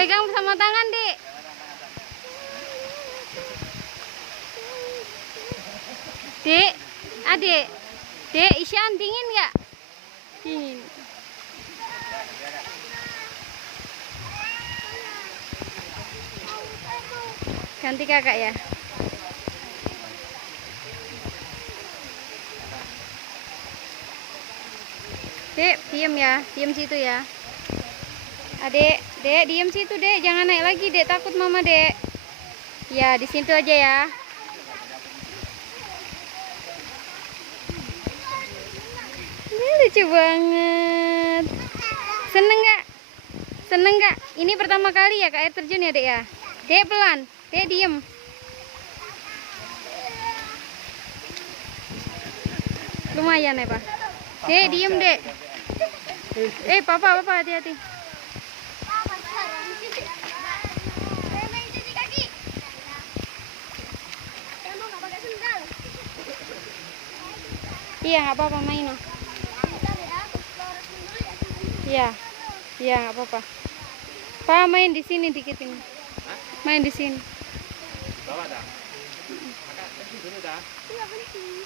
Pegang sama tangan, Dek. Dek, Adik. Dek, Isyan dingin nggak? Dingin. Ganti kakak ya. Dek, diem ya, diem situ ya. Adik, Dek, diem situ, Dek, jangan naik lagi, Dek, takut mama, Dek. Ya, di situ aja ya. Ini lucu banget. Seneng nggak? Seneng nggak? Ini pertama kali ya ke air terjun ya, Dek ya. Dek, pelan, Dek, diem. Lumayan ya, Pak. Dek, diem, Dek. Papa, hati-hati. Iya, nggak apa-apa, main. Iya, nggak apa-apa. Pak, main di sini dikit ini. Main di sini. Bawa dah. Kakak, dulu dah. Iya, penting.